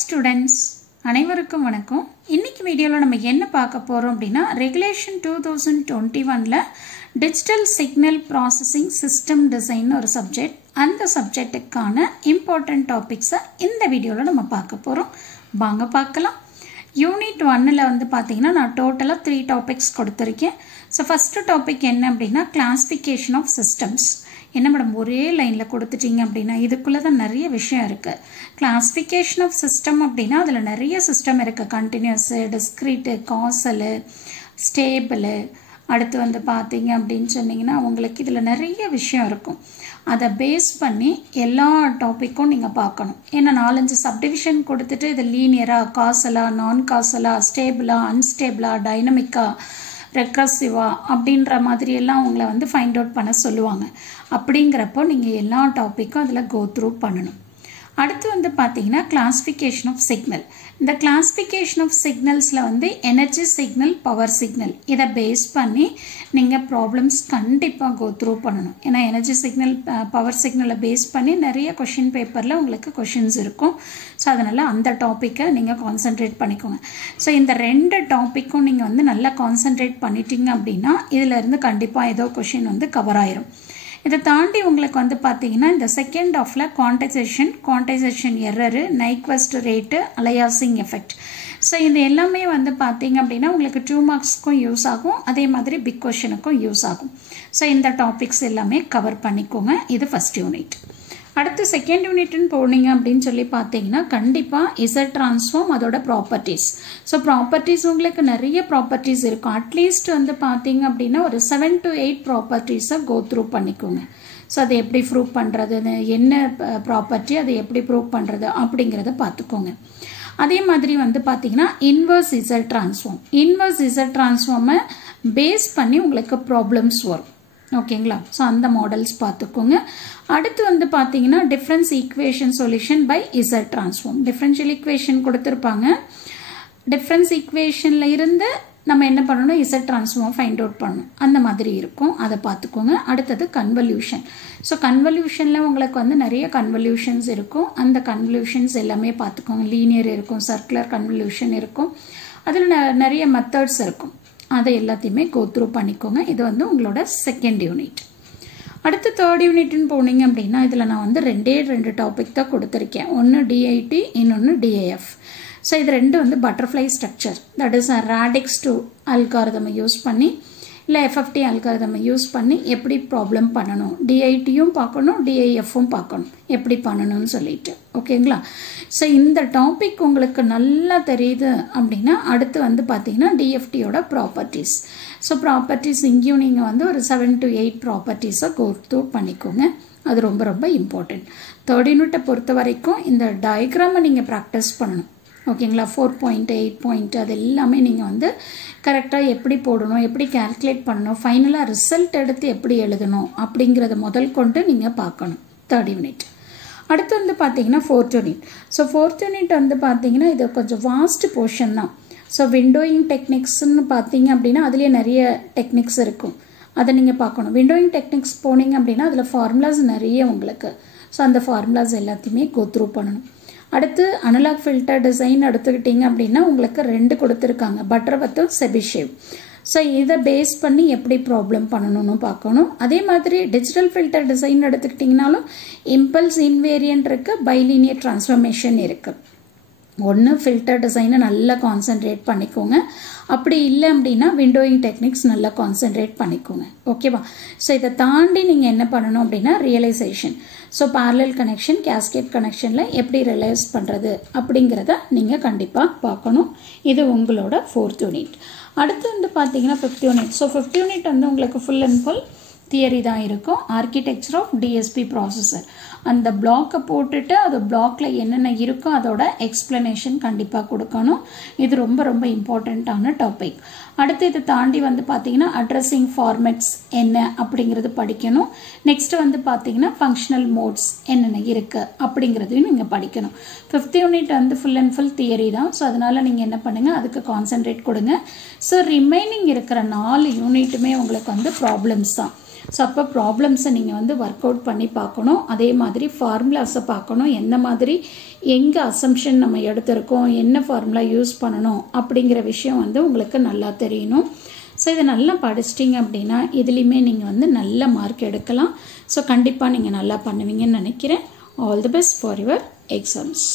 Students அனைவருக்கும் வணக்கம். இன்னைக்கு வீடியோவில் நம்ம என்ன பார்க்க போகிறோம் அப்படின்னா ரெகுலேஷன் 2021ல் digital signal processing system design ஒரு சப்ஜெக்ட். அந்த சப்ஜெக்டுக்கான இம்பார்ட்டன்ட் டாபிக்ஸை இந்த வீடியோவில் நம்ம பார்க்க போகிறோம். வாங்க பார்க்கலாம். யூனிட் 1ல் வந்து பார்த்தீங்கன்னா நான் டோட்டலாக 3 டாபிக்ஸ் கொடுத்துருக்கேன். ஸோ ஃபஸ்ட்டு டாபிக் என்ன அப்படின்னா கிளாசிஃபிகேஷன் ஆஃப் சிஸ்டம்ஸ். என்ன மேடம் ஒரே லைனில் கொடுத்துட்டீங்க அப்படின்னா இதுக்குள்ளே தான் நிறைய விஷயம் இருக்குது. கிளாசிஃபிகேஷன் ஆஃப் சிஸ்டம் அப்படின்னா அதில் நிறைய சிஸ்டம் இருக்குது. கண்டினியூஸு, டிஸ்க்ரீட்டு, காசலு, ஸ்டேபிளு, அடுத்து வந்து பார்த்தீங்க அப்படின்னு சொன்னிங்கன்னா உங்களுக்கு இதில் நிறைய விஷயம் இருக்கும். அதை பேஸ் பண்ணி எல்லா டாப்பிக்கும் நீங்கள் பார்க்கணும். ஏன்னா 4-5 சப்டிவிஷன் கொடுத்துட்டு இது லீனியராக, காசலா, நான் காசலா, ஸ்டேபிளா, அன்ஸ்டேபிளா, டைனமிக்கா, ரெக்ரஸிவா அப்படின்ற மாதிரியெல்லாம் உங்களை வந்து ஃபைண்ட் அவுட் பண்ண சொல்லுவாங்க. அப்படிங்கிறப்போ நீங்கள் எல்லா டாப்பிக்கும் அதில் கோ த்ரூ பண்ணணும். அடுத்து வந்து பார்த்தீங்கன்னா கிளாசிஃபிகேஷன் ஆஃப் சிக்னல். இந்த கிளாசிஃபிகேஷன் ஆஃப் சிக்னல்ஸில் வந்து எனர்ஜி சிக்னல், பவர் சிக்னல், இதை பேஸ் பண்ணி நீங்கள் ப்ராப்ளம்ஸ் கண்டிப்பாக கோ த்ரூ பண்ணணும். ஏன்னா எனர்ஜி சிக்னல், பவர் சிக்னலை பேஸ் பண்ணி நிறைய கொஷின் பேப்பரில் உங்களுக்கு கொஷின்ஸ் இருக்கும். ஸோ அதனால் அந்த டாப்பிக்கை நீங்கள் கான்சென்ட்ரேட் பண்ணிக்கோங்க. ஸோ இந்த 2 டாப்பிக்கும் நீங்கள் வந்து நல்லா கான்சென்ட்ரேட் பண்ணிட்டீங்க அப்படின்னா இதிலேருந்து கண்டிப்பாக ஏதோ கொஷின் வந்து கவர் ஆயிரும். இதை தாண்டி உங்களுக்கு வந்து பார்த்தீங்கன்னா இந்த செகண்ட் ஆஃபில் quantization error, Nyquist rate, aliasing effect. So இது எல்லாமே வந்து பார்த்தீங்க அப்படின்னா உங்களுக்கு 2 மார்க்ஸ்க்கும் யூஸ் ஆகும், அதே மாதிரி பிக் கொஷனுக்கும் யூஸ் ஆகும். ஸோ இந்த டாபிக்ஸ் எல்லாமே கவர் பண்ணிக்கோங்க. இது ஃபஸ்ட் யூனிட். அடுத்து செகண்ட் யூனிட்னு போனீங்க அப்படின்னு சொல்லி பார்த்தீங்கன்னா கண்டிப்பாக இசட் ட்ரான்ஸ்ஃபார்ம், அதோட ப்ராப்பர்ட்டிஸ். ஸோ ப்ராப்பர்ட்டிஸ் உங்களுக்கு நிறைய ப்ராப்பர்ட்டிஸ் இருக்கும். அட்லீஸ்ட் வந்து பார்த்தீங்க அப்படின்னா ஒரு 7 to 8 ப்ராப்பர்ட்டிஸை கோ த்ரூ பண்ணிக்கோங்க. ஸோ அதை எப்படி ப்ரூவ் பண்ணுறது, என்ன ப்ராப்பர்ட்டி, அதை எப்படி ப்ரூவ் பண்ணுறது அப்படிங்கிறத பார்த்துக்கோங்க. அதே மாதிரி வந்து பார்த்தீங்கன்னா இன்வர்ஸ் இசட் ட்ரான்ஸ்ஃபார்மை பேஸ் பண்ணி உங்களுக்கு ப்ராப்ளம்ஸ் வரும். ஓகேங்களா? ஸோ அந்த மாடல்ஸ் பார்த்துக்கோங்க. அடுத்து வந்து பார்த்தீங்கன்னா difference equation solution by Z transform. Differential equation கொடுத்துருப்பாங்க. டிஃப்ரென்ஸ் ஈக்குவேஷனில் இருந்து நம்ம என்ன பண்ணணும், இசட் ட்ரான்ஸ்ஃபார்ம் ஃபைண்ட் அவுட் பண்ணணும். அந்த மாதிரி இருக்கும், அதை பார்த்துக்கோங்க. அடுத்தது கன்வல்யூஷன். ஸோ கன்வல்யூஷனில் உங்களுக்கு வந்து நிறைய கன்வல்யூஷன்ஸ் இருக்கும். அந்த கன்வல்யூஷன்ஸ் எல்லாமே பார்த்துக்கோங்க. லீனியர் இருக்கும், சர்க்குலர் கன்வல்யூஷன் இருக்கும், அதில் நிறைய மெத்தட்ஸ் இருக்கும். அதை எல்லாத்தையுமே கோ த்ரூ பண்ணிக்கோங்க. இது வந்து உங்களோட செகண்ட் யூனிட். அடுத்து தேர்ட் யூனிட்னு போனீங்க அப்படின்னா இதில் நான் வந்து 2 டாபிக் தான் கொடுத்துருக்கேன். ஒன்று டிஐடி, இன்னொன்று டிஏஎஃப். ஸோ இது 2 வந்து butterfly structure, that is radix 2 அல்காரிதமை யூஸ் பண்ணி இல்லை எஃப்எஃப்டி அல்காரிதமை யூஸ் பண்ணி எப்படி ப்ராப்ளம் பண்ணணும், டிஐடியும் பார்க்கணும், டிஐஎஃப்பும் பார்க்கணும் எப்படி பண்ணணும்னு சொல்லிட்டு. ஓகேங்களா? ஸோ இந்த டாபிக் உங்களுக்கு நல்லா தெரியுது அப்படின்னா அடுத்து வந்து பார்த்தீங்கன்னா டிஎஃப்டியோட ப்ராப்பர்ட்டிஸ். ஸோ ப்ராப்பர்ட்டிஸ் இங்கேயும் நீங்கள் வந்து ஒரு 7 to 8 ப்ராப்பர்ட்டிஸை கோ த்ரூ பண்ணிக்கோங்க. அது ரொம்ப ரொம்ப இம்பார்ட்டன்ட். தேர்ட் யூனிட்டை பொறுத்த வரைக்கும் இந்த டயக்ராமை நீங்கள் ப்ராக்டிஸ் பண்ணணும். ஓகேங்களா? 4 பாயிண்ட், 8 பாயிண்ட், அது எல்லாமே நீங்கள் வந்து கரெக்டாக எப்படி போடணும், எப்படி கால்குலேட் பண்ணணும், ஃபைனலாக ரிசல்ட் எடுத்து எப்படி எழுதணும் அப்படிங்கிறத முதல் கொண்டு நீங்கள் பார்க்கணும். Third unit. அடுத்து வந்து பார்த்தீங்கன்னா fourth unit. So fourth unit வந்து பார்த்தீங்கன்னா இது கொஞ்சம் வாஸ்ட் போர்ஷன் தான். ஸோ விண்டோயிங் டெக்னிக்ஸ்ன்னு பார்த்தீங்க அப்படின்னா அதுலேயே நிறைய டெக்னிக்ஸ் இருக்கும், அதை நீங்கள் பார்க்கணும். விண்டோயிங் டெக்னிக்ஸ் போனீங்க அப்படின்னா அதில் ஃபார்முலாஸ் நிறைய உங்களுக்கு. ஸோ அந்த ஃபார்முலாஸ் எல்லாத்தையுமே கோ த்ரூ பண்ணணும். அடுத்து அனலாக் ஃபில்டர் டிசைன் எடுத்துக்கிட்டிங்க அப்படின்னா உங்களுக்கு 2 கொடுத்துருக்காங்க, பட்டர்வர்த்தும் செபிஷேவ். ஸோ இதை பேஸ் பண்ணி எப்படி ப்ராப்ளம் பண்ணணும்னு பார்க்கணும். அதே மாதிரி டிஜிட்டல் ஃபில்டர் டிசைன் எடுத்துக்கிட்டிங்கனாலும் இம்பல்ஸ் இன்வேரியன்ட் இருக்குது, பைலீனியர் டிரான்ஸ்ஃபர்மேஷன் இருக்குது. ஒன்று ஃபில்டர் டிசைனை நல்லா கான்சென்ட்ரேட் பண்ணிக்கோங்க, அப்படி இல்லை அப்படின்னா விண்டோயிங் டெக்னிக்ஸ் நல்லா கான்சென்ட்ரேட் பண்ணிக்கோங்க. ஓகேவா? ஸோ இதை தாண்டி நீங்கள் என்ன பண்ணணும் அப்படின்னா realization. So parallel connection, cascade கனெக்ஷனில் எப்படி ரியலைஸ் பண்ணுறது அப்படிங்கிறத நீங்கள் கண்டிப்பாக பார்க்கணும். இது உங்களோட 4th யூனிட். அடுத்து வந்து பார்த்தீங்கன்னா 5th unit. So 5th unit வந்து உங்களுக்கு ஃபுல் அண்ட் ஃபுல் தியரி தான் இருக்கும். Architecture of DSP processor. அந்த பிளாக்கை போட்டுட்டு அது பிளாக்கில் என்னென்ன இருக்கோ அதோட எக்ஸ்பிளனேஷன் கண்டிப்பாக கொடுக்கணும். இது ரொம்ப ரொம்ப இம்பார்ட்டண்ட்டான டாபிக். அடுத்து இதை தாண்டி வந்து பார்த்தீங்கன்னா அட்ரஸிங் ஃபார்மேட்ஸ் என்ன அப்படிங்கிறது படிக்கணும். நெக்ஸ்ட்டு வந்து பார்த்தீங்கன்னா ஃபங்க்ஷனல் மோட்ஸ் என்னென்ன இருக்குது அப்படிங்கிறதையும் நீங்கள் படிக்கணும். 5th யூனிட் வந்து ஃபுல் அண்ட் ஃபுல் தியரி தான். ஸோ அதனால் நீங்கள் என்ன பண்ணுங்கள், அதுக்கு கான்சென்ட்ரேட் கொடுங்க. ஸோ ரிமைனிங் இருக்கிற 4 யூனிட்டுமே உங்களுக்கு வந்து ப்ராப்ளம்ஸ் தான். ஸோ அப்போ ப்ராப்ளம்ஸை நீங்கள் வந்து ஒர்க் அவுட் பண்ணி பார்க்கணும். அதே மாதிரி ஃபார்முலாஸை பார்க்கணும், எந்த மாதிரி எங்கே அசம்ஷன் நம்ம எடுத்திருக்கோம், என்ன ஃபார்முலா யூஸ் பண்ணணும் அப்படிங்கிற விஷயம் வந்து உங்களுக்கு நல்லா தெரியணும். ஸோ இதை நல்லா படிச்சிட்டிங்க அப்படின்னா இதுலேயுமே நீங்கள் வந்து நல்ல மார்க் எடுக்கலாம். ஸோ கண்டிப்பாக நீங்கள் நல்லா பண்ணுவீங்கன்னு நினைக்கிறேன். All the best for your exams.